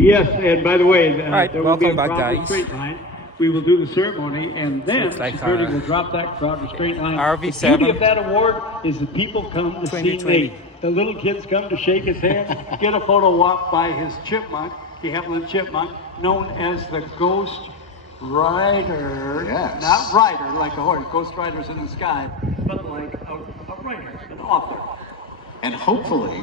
Yes, and by the way, Alright, there will be a welcome back, crowd in guys. straight line. We will do the ceremony, and then it's like, security will drop that crowd in straight line. RV7 The beauty of that award is that people come to see 2020. Nate. The little kids come to shake his hand, get a photo walk by his chipmunk, the Heflin chipmunk, known as the Ghost Rider. Yes. Not rider like a horse. Ghost Rider's in the sky, but like a writer, an author. And hopefully,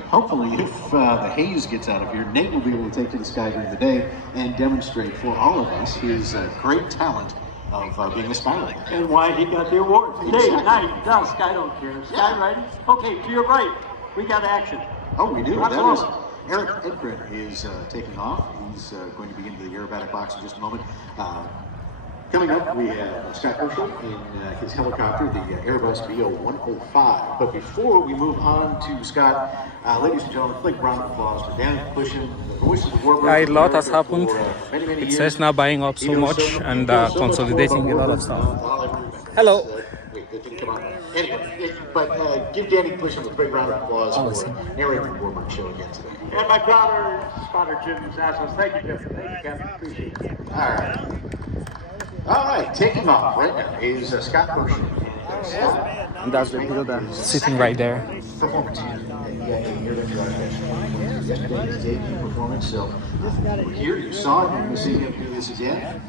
if the haze gets out of here, Nate will be able to take to the sky during the day and demonstrate for all of us his great talent of being a spylight. And why he got the award. Day, night, dusk, I don't care. Sky riding? Okay, to your right, we got action. Oh, we do. Rock That on. is Eric Edgren is taking off. He's going to be into the aerobatic box in just a moment. Coming up, we have Scott Herschel in his helicopter, the Airbus VO-105. But before we move on to Scott, ladies and gentlemen, big round of applause for Dan Cushion, the voice of the warbird. A lot has happened. Many It years. says now buying up so much and consolidating a lot of stuff. Hello. Wait, that didn't come out. Anyway, but give Danny Cushion a big round of applause for narrating the warbird show again today. And my spotter Jim Zassos. Thank you, Jim. Thank you, Captain. Appreciate it. All right, taking off right now is Scott Herschel. And that's the builder sitting right there. Performance yesterday's debut performance, so we're here, you saw it, you're going to see him do this again.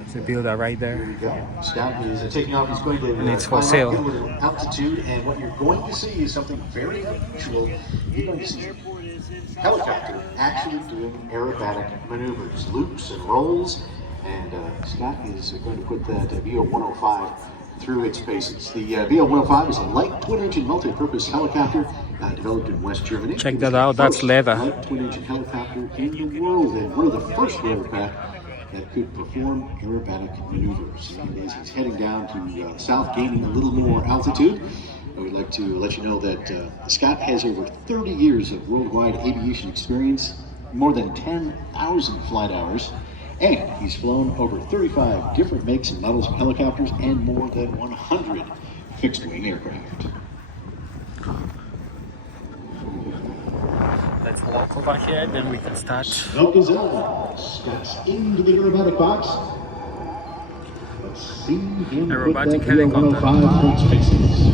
It's the builder right Here there. we go. Scott is taking off, he's going to And it's for climb sale. up a little altitude, and what you're going to see is something very unusual. You're going to see a helicopter actually doing aerobatic maneuvers, loops and rolls. And Scott is going to put that VO-105 through its paces. The VO-105 is a light twin-engine multi-purpose helicopter developed in West Germany. Check that out, that's leather. Light twin-engine helicopter in the world, and one of the first aircraft that could perform aerobatic maneuvers. And as he's heading down to south, gaining a little more altitude, I would like to let you know that Scott has over 30 years of worldwide aviation experience, more than 10,000 flight hours. And he's flown over 35 different makes and models of helicopters and more than 100 fixed-wing aircraft. Let's walk over here, then we can start. Velgazella steps into the aerobatic box. Let's see him Aerobatic put that helicopter. VO-105 through its paces.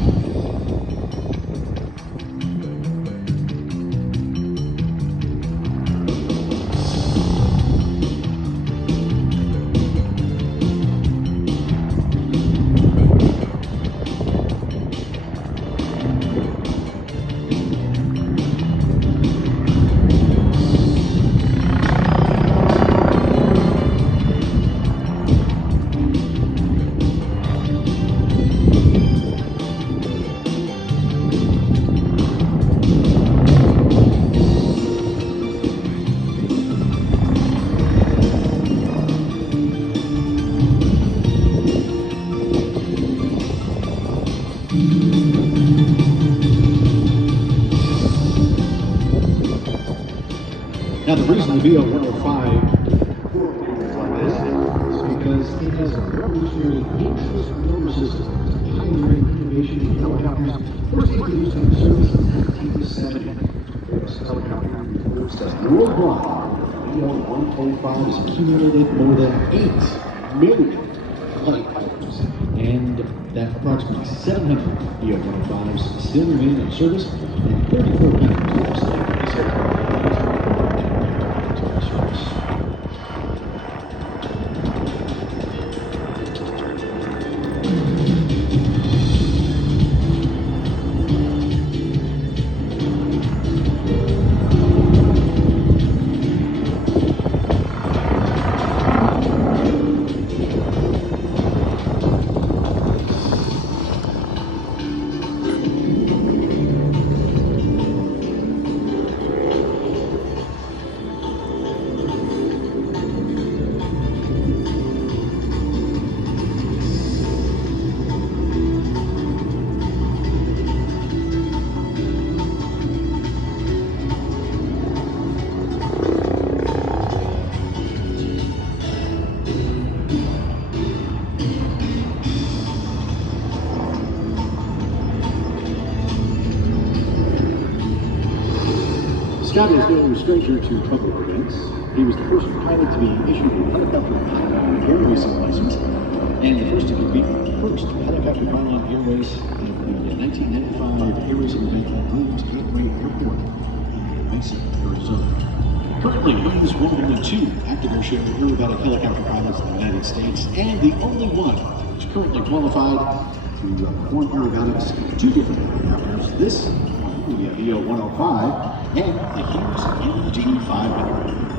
Now, the reason the VO-105 like this is because it has a revolutionary ageless motor system, pioneering innovation in helicopters, first introduced into service in 1970. This helicopter reports that worldwide, the VO-105 has accumulated more than 8 million flight hours, and that approximately 700 VO-105s still remain in service, and 34 passengers stay in this aircraft. Scott is no stranger to public events. He was the first pilot to be issued a helicopter pylon air racing license, and the first to compete in the first helicopter pylon air race at the 1995 air racing event at Williams Gateway Airport in Mesa, Arizona. Currently, Williams one of only two active airshow aerobatic helicopter pilots in the United States, and the only one who's currently qualified to perform aerobatics in two different helicopters. This, the VO 105 and the Hughes MG 500.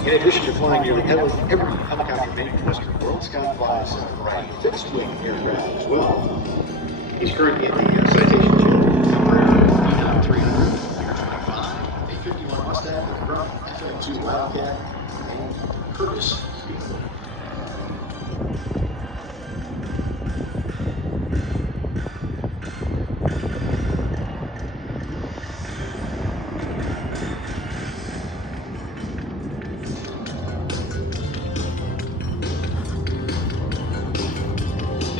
In addition to flying nearly every helicopter made in the Western world, Scott flies a variety of fixed-wing aircraft as well. He's currently in the Citation jet, number 300, Air 25, A-51 Mustang, Grunt, FM2 Wildcat, and Curtis.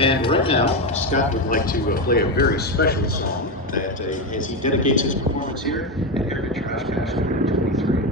And right now, Scott would like to play a very special song that as he dedicates his performance here at Air Oshkosh 2023.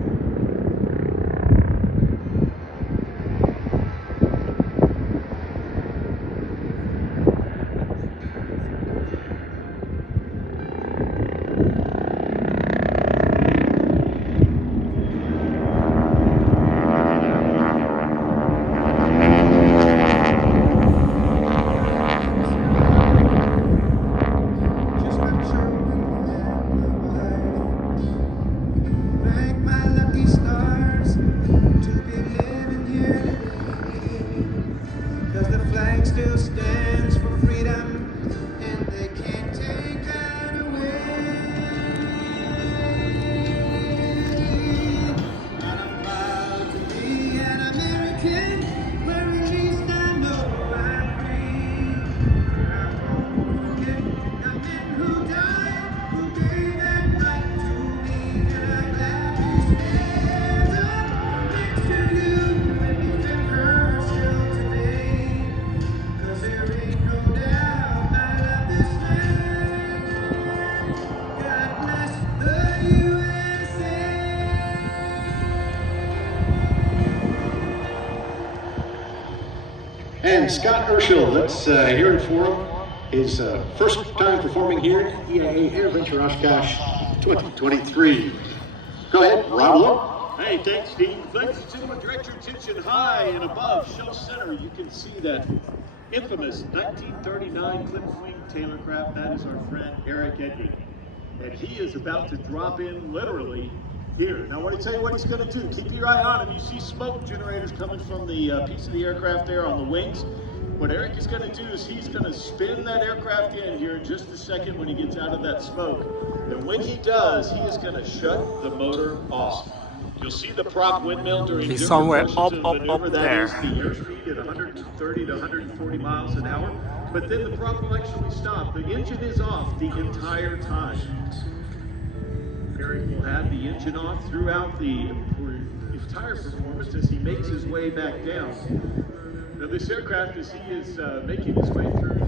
Still stands for freedom, and they can't take that away. And I'm proud to be an American, where at least I know I'm free. And I won't forget the men who died, who gave that right to me. And I'm glad to stand up next to you and defend her still today. There ain't no doubt I love this land. God bless the USA. And Scott Urschel, let's hear it for him. His first time performing here at EIA Air Venture Oshkosh 2023. Go ahead, Rob. Hey, thanks, Steve. Ladies and gentlemen, direct your attention high and above show center. You can see that infamous 1939 clipped-wing Taylorcraft. That is our friend Eric Edgren, and he is about to drop in literally here. Now, I want to tell you what he's going to do. Keep your eye on him. You see smoke generators coming from the piece of the aircraft there on the wings. What Eric is going to do is he's going to spin that aircraft in here in just a second when he gets out of that smoke. And when he does, he is going to shut the motor off. You'll see the prop windmill during He's different somewhere portions up of the maneuver. That there. is the airspeed at 130 to 140 miles an hour. But then the prop will actually stop. The engine is off the entire time. Eric will have the engine off throughout the entire performance as he makes his way back down. Now this aircraft, as he is making his way through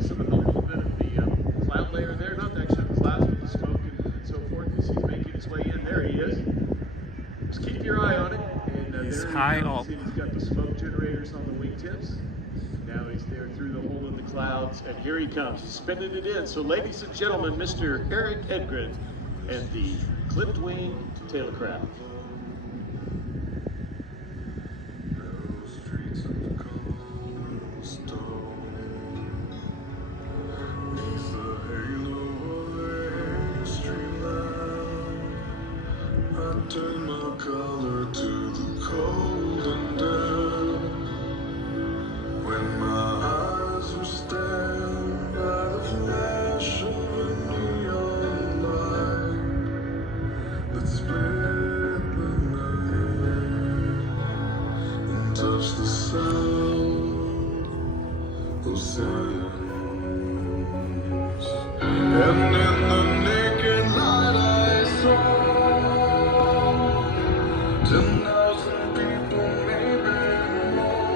some of the little bit of the cloud layer there, not actually the clouds, but the smoke and so forth, as he's making his way in. There he is. Just keep your eye on it. And He's there high he up. He's got the smoke generators on the wingtips. Now he's there through the hole in the clouds, and here he comes. He's spinning it in. So ladies and gentlemen, Mr. Eric Edgren and the clipped wing Taylorcraft. color to the cold and dead. When my eyes were stabbed by the flash of a neon light that split the night and touched the sound of silence. And in the naked light I saw 10,000 people, maybe more.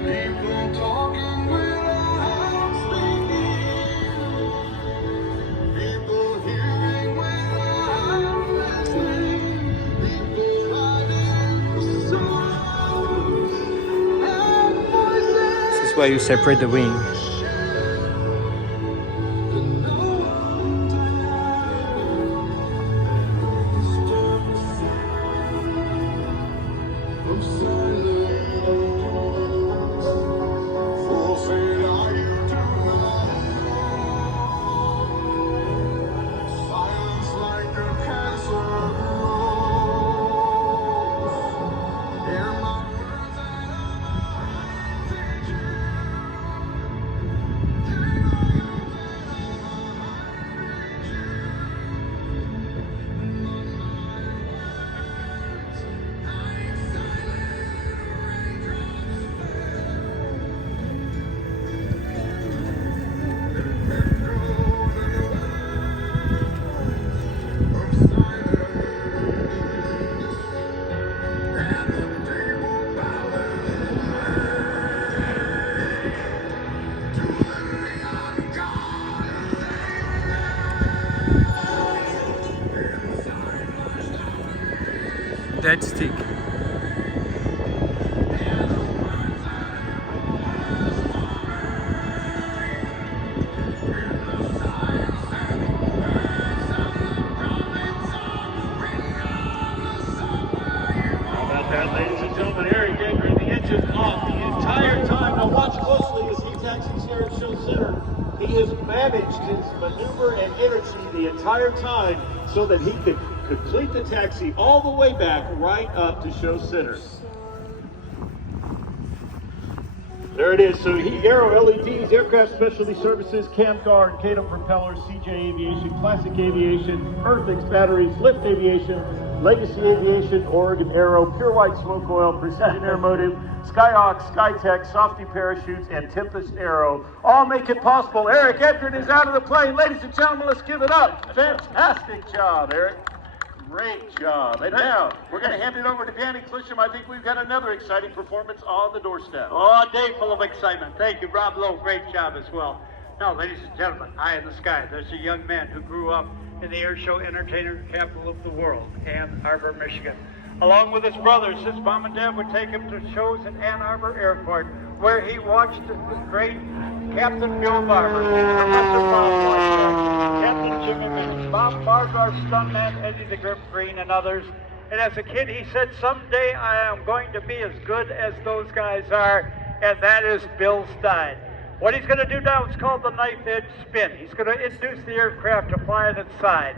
People talking without speaking. People hearing without listening. People writing songs and voices. This is why you separate the wing. Dead stick. Ladies and gentlemen, Eric Edry, the engine off the entire time. Now watch closely as he taxis here at Show Center. He has managed his maneuver and energy the entire time so that he could complete the taxi all the way back right up to Show Center. There it is. So Aero LEDs, Aircraft Specialty Services, Camguard, Cato Propellers, CJ Aviation, Classic Aviation, Earthix Batteries, Lift Aviation, Legacy Aviation, Oregon Aero, Pure White Smoke Oil, Precision Aeromotive, Skyhawk, Skytech, Softy Parachutes, and Tempest Aero all make it possible. Eric Edry is out of the plane. Ladies and gentlemen, let's give it up. Fantastic job, Eric. Great job. And now, we're going to hand it over to Danny Clisham. I think we've got another exciting performance on the doorstep. Oh, a day full of excitement. Thank you, Rob Lowe. Great job as well. Now, ladies and gentlemen, high in the sky, there's a young man who grew up in the air show entertainer capital of the world, Ann Arbor, Michigan. Along with his brothers, his mom and dad would take him to shows at Ann Arbor Airport, where he watched the great Captain Bill Barber, Professor Bob White, Captain Jimmy Mills, Bob Barber, our stuntman, Eddie the Grip Green, and others. And as a kid, he said, someday I am going to be as good as those guys are, and that is Bill Stein. What he's going to do now is called the knife edge spin. He's going to induce the aircraft to fly on its side.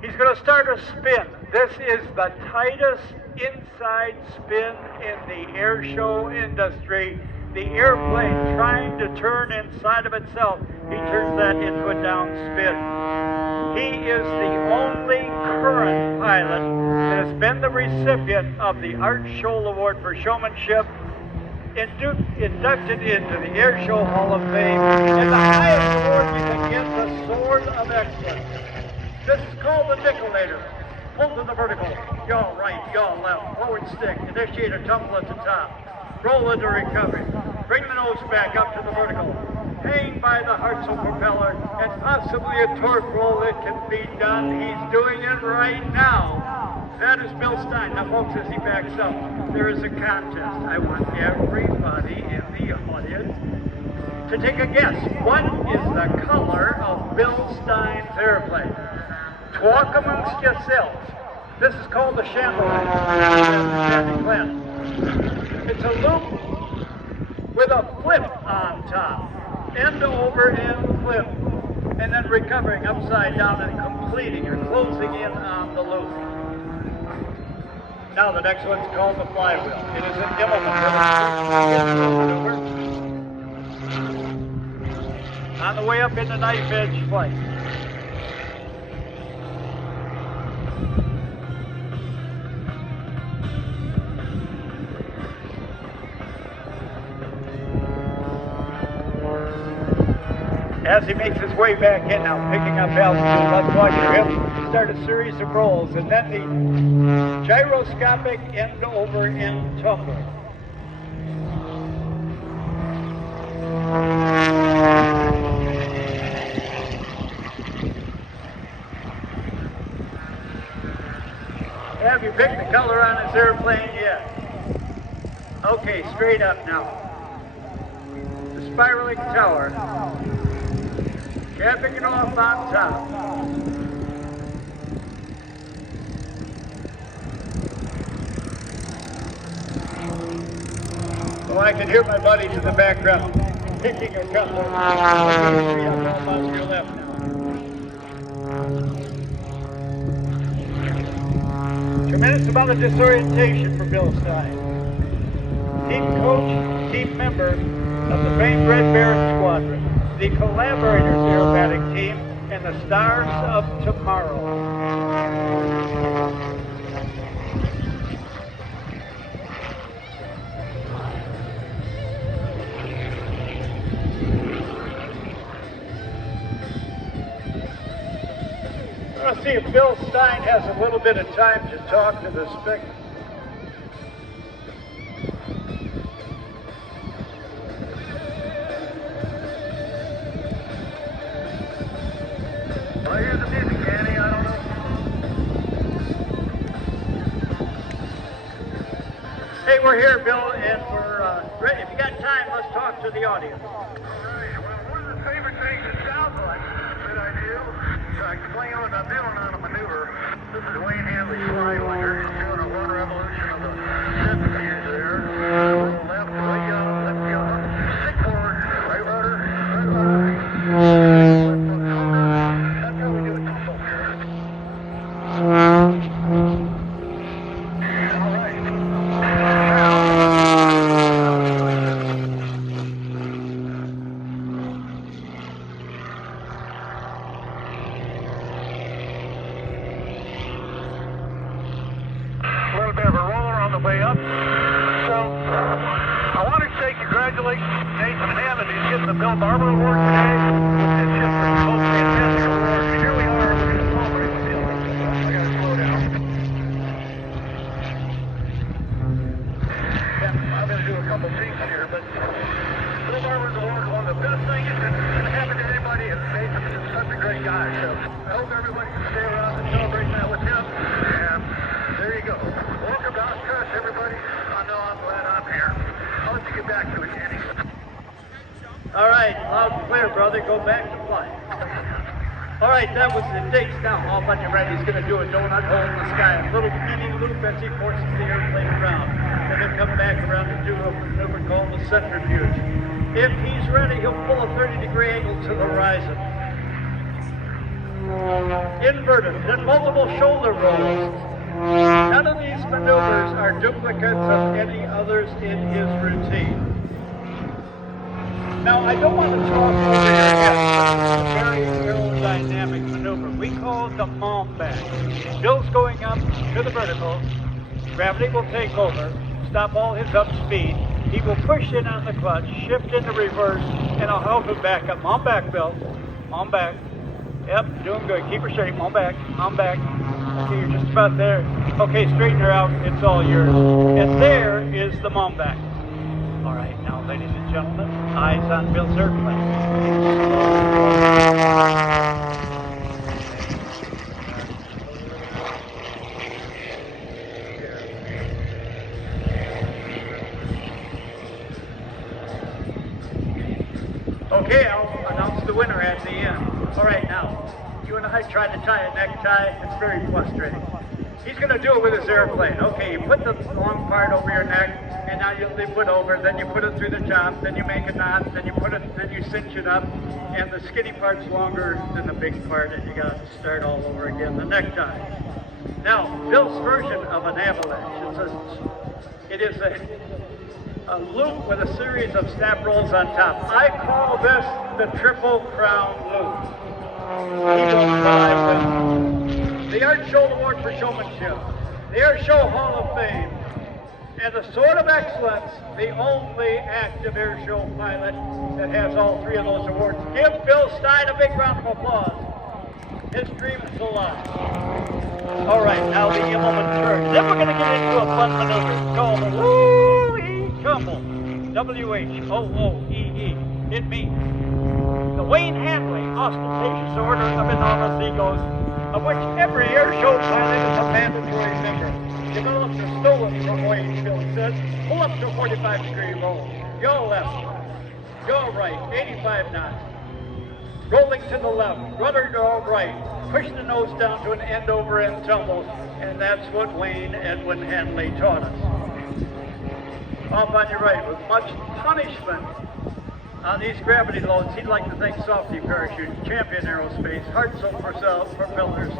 He's going to start a spin. This is the tightest inside spin in the air show industry. The airplane trying to turn inside of itself, he turns that into a down spin. He is the only current pilot that has been the recipient of the Art Scholl Award for Showmanship, inducted into the Air Show Hall of Fame, and the highest award you can get, the Sword of Excellence. This is called the Nickolator. Pull to the vertical, yaw right, yaw left, forward stick, initiate a tumble at the top. Roll into recovery. Bring the nose back up to the vertical. Hang by the Hartzell propeller, and possibly a torque roll that can be done. He's doing it right now. That is Bill Stein. Now, folks, as he backs up, there is a contest. I want everybody in the audience to take a guess. What is the color of Bill Stein's airplane? Talk amongst yourselves. This is called the chandelier. It's a loop with a flip on top. End over end flip. and then recovering upside down and completing or closing in on the loop. Now the next one's called the flywheel. It is an implement maneuver. On the way up into knife edge flight. As he makes his way back in now, picking up altitude, let's watch him start a series of rolls, and then the gyroscopic end over end tumble. Have you picked the color on his airplane yet? Okay, straight up now. The spiraling tower. Capping it off on top. Oh, I can hear my buddies in the background picking a couple. On your left now. Tremendous amount of disorientation for Bill Stein. Team coach, team member of the famed Red Baron Squadron. The collaborators aerobatic team, and the stars of tomorrow. Let's see if Bill Stein has a little bit of time to talk to the spectators. Hey, we're here, Bill, and we're ready. If you got time, let's talk to the audience. All right. Well, one of the favorite things it sounds like that I do is I explain what I'm doing on a maneuver. This is Wayne Handley's Flywinder. He's doing a one revolution of the centrifuge there. A little left, way up, left down, stick forward, right rudder, right rudder. Left foot shoulder. That's how we do it. Don't here. All right. A little bit of a roller on the way up. So, I want to say congratulations to Nathan Hammond. He's getting the Bill Barber Award today. It's just a most fantastic award. And here we are. We're going to celebrate with him. I got to slow down. And I'm going to do a couple things here, but Bill Barber's Award is one of the best things that can happen to anybody, and Nathan is such a great guy. So, I hope everybody can stay around and celebrate that with him. And there you go. Welcome to Oshkosh, everybody. I know I'm glad I'm here. I'll let you get back to it, Kenny. All right, loud and clear, brother. Go back to flight. All right, that was the digs down. Off on your right, he's going to do a donut hole in the sky. A little mini loop as he forces the airplane around. And then come back around to do a maneuver called the centrifuge. If he's ready, he'll pull a 30-degree angle to the horizon. Inverted, then multiple shoulder rolls. None of these maneuvers are duplicates of any others in his routine. Now, I don't want to talk over your head, but it's a very aerodynamic maneuver. We call it the mom back. Bill's going up to the vertical. Gravity will take over, stop all his up speed. He will push in on the clutch, shift into reverse, and I'll help him back up. Mom back, Bill. Mom back. Yep, doing good. Keep her straight. Mom back. Mom back. Okay, you're just about there. Okay, straighten her out. It's all yours. And there is the mom back. All right, now, ladies and gentlemen, eyes on Bill's airplane. Okay, I'll announce the winner at the end. All right, now, you and I tried to tie a necktie. It's very frustrating. He's going to do it with his airplane. Okay, you put the long part over your neck, and now you flip it over, then you put it through the top, then you make a knot, then you put it, then you cinch it up, and the skinny part's longer than the big part, and you got to start all over again, the necktie. Now, Bill's version of an avalanche, it is a loop with a series of snap rolls on top. I call this the Triple Crown loop. He goes by the Art Show Award for Showmanship, the Air Show Hall of Fame, and the Sword of Excellence, the only active air show pilot that has all three of those awards. Give Bill Stein a big round of applause. His dream is alive. All right, now the Immelman turn. Then we're going to get into a fun maneuver called the Woo-Ee Tumble. W-H-O-O-E-E. It means the Wayne Handley ostentatious order of enormous egos, of which every air show pilot is a mandatory member. Developed or stolen from Wayne, Bill says. Pull up to a 45-degree roll. Go left. Go right. 85 knots. Rolling to the left. Rudder go right. Push the nose down to an end-over-end tumble. And that's what Wayne Edwin Handley taught us. Off on your right, with much punishment on these gravity loads, he'd like to thank Softy Parachute, Champion Aerospace, Hartzell Propellers,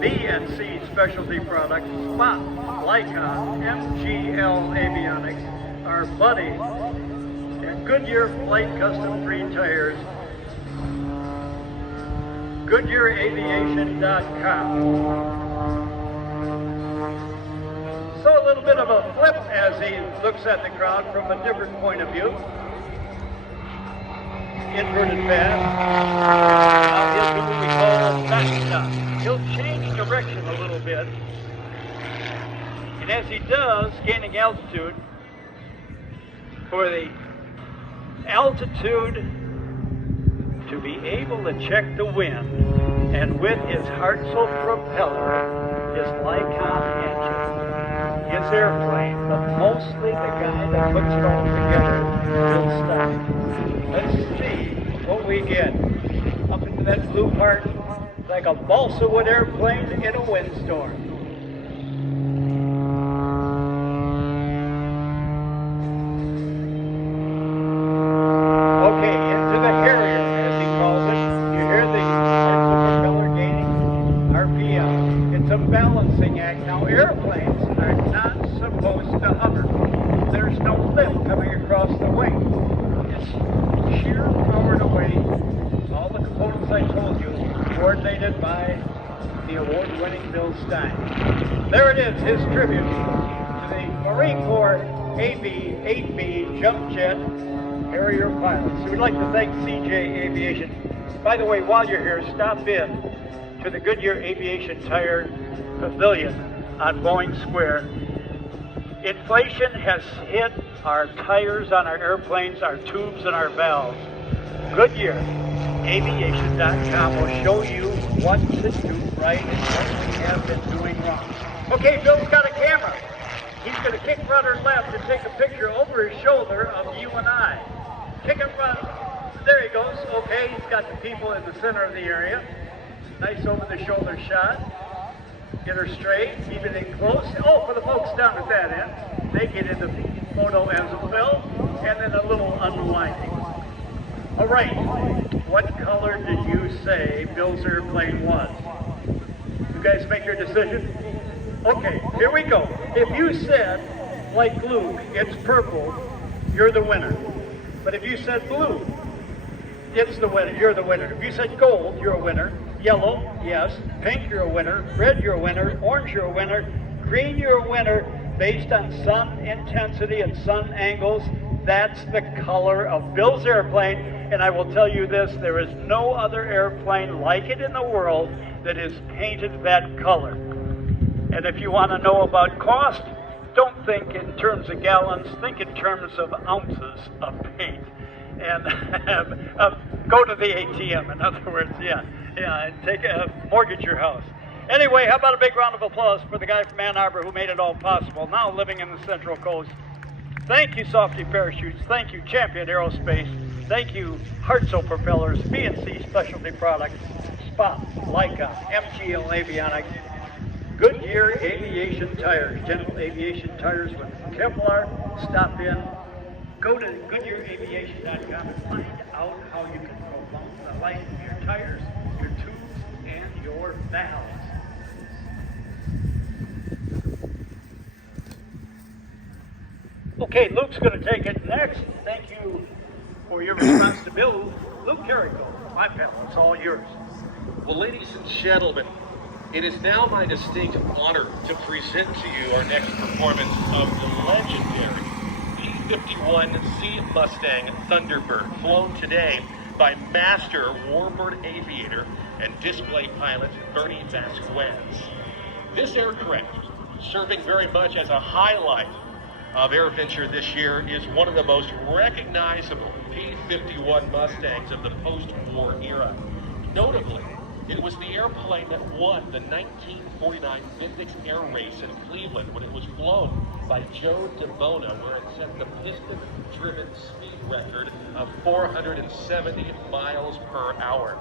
B&C Specialty Products, Spot, Lycon, MGL Avionics, our buddy, and Goodyear Flight Custom 3 Tires, GoodyearAviation.com. So a little bit of a flip as he looks at the crowd from a different point of view. Inverted pass. Now he'll do what we call backstop. He'll change direction a little bit. And as he does, gaining altitude, for the altitude to be able to check the wind, and with his Hartzell propeller, his Lycon engine, his airplane, but mostly the guy that puts it all together, Bill Stein. Let's see what we get. Up into that blue part, like a balsa wood airplane in a windstorm. Okay, into the Harrier, as he calls it. You hear the Hartzell propeller gaining RPM. It's a balancing act. Now, airplanes are not supposed to hover. There's no lift coming across the wing. It's sheer powered away. All the components I told you, coordinated by the award-winning Bill Stein. There it is, his tribute to the Marine Corps AB-8B jump jet Harrier pilots. So we'd like to thank CJ Aviation. By the way, while you're here, stop in to the Goodyear Aviation Tire Pavilion on Boeing Square. Inflation has hit our tires on our airplanes, our tubes, and our valves. Goodyear Aviation.com will show you what to do right and what we have been doing wrong. Okay, Bill's got a camera. He's going to kick rudder left and take a picture over his shoulder of you and I. Kick it rudder. There he goes. Okay, he's got the people in the center of the area. Nice over-the-shoulder shot. Get her straight, keep it in close. Oh, for the folks down at that end, they get into photo as well, and then a little unwinding. All right, what color did you say Bill's airplane was? You guys make your decision? Okay, here we go. If you said, like Luke, it's purple, you're the winner. But if you said blue, it's the winner, you're the winner. If you said gold, you're a winner. Yellow, yes. Pink, you're a winner. Red, you're a winner. Orange, you're a winner. Green, you're a winner. Based on sun intensity and sun angles, that's the color of Bill's airplane. And I will tell you this, there is no other airplane like it in the world that is painted that color. And if you want to know about cost, don't think in terms of gallons, think in terms of ounces of paint. And go to the ATM, in other words, and mortgage your house. Anyway, how about a big round of applause for the guy from Ann Arbor who made it all possible, now living in the Central Coast. Thank you, Softy Parachutes. Thank you, Champion Aerospace. Thank you, Hartzell Propellers, B&C Specialty Products, Spot, Lycon, MGL Avionics, Goodyear Aviation Tires, General Aviation Tires with Kevlar. Stop in. Go to GoodyearAviation.com and find out how you can prolong the life of your tires, your tubes, and your valves. Okay, Luke's going to take it next. Thank you for your responsibility. Luke Carrico, my pal, it's all yours. Well, ladies and gentlemen, it is now my distinct honor to present to you our next performance of the legendary P-51C Mustang Thunderbird, flown today by master warbird aviator and display pilot Bernie Vasquez. This aircraft, serving very much as a highlight of AirVenture this year, is one of the most recognizable P-51 Mustangs of the post-war era. Notably, it was the airplane that won the 1949 Vindex Air Race in Cleveland when it was flown by Joe DeBona, where it set the piston-driven speed record of 470 miles per hour.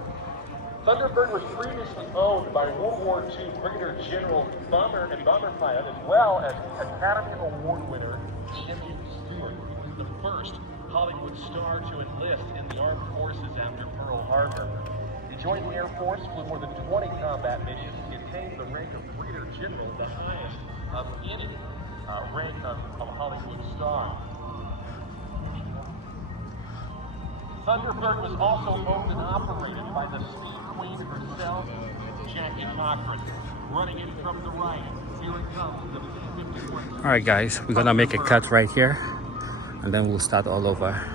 Thunderbird was previously owned by World War II Brigadier General bomber and bomber pilot, as well as Academy Award winner Jimmy Stewart. He was the first Hollywood star to enlist in the armed forces after Pearl Harbor. He joined the Air Force, flew more than 20 combat missions. He attained the rank of Brigadier General, the highest of any rank of Hollywood star. Thunderbird was also owned and operated by the Speed Queen herself, Jackie Cochran. Running in from the right, here it comes, the P-51. Alright guys, we're gonna make a cut right here and then we'll start all over.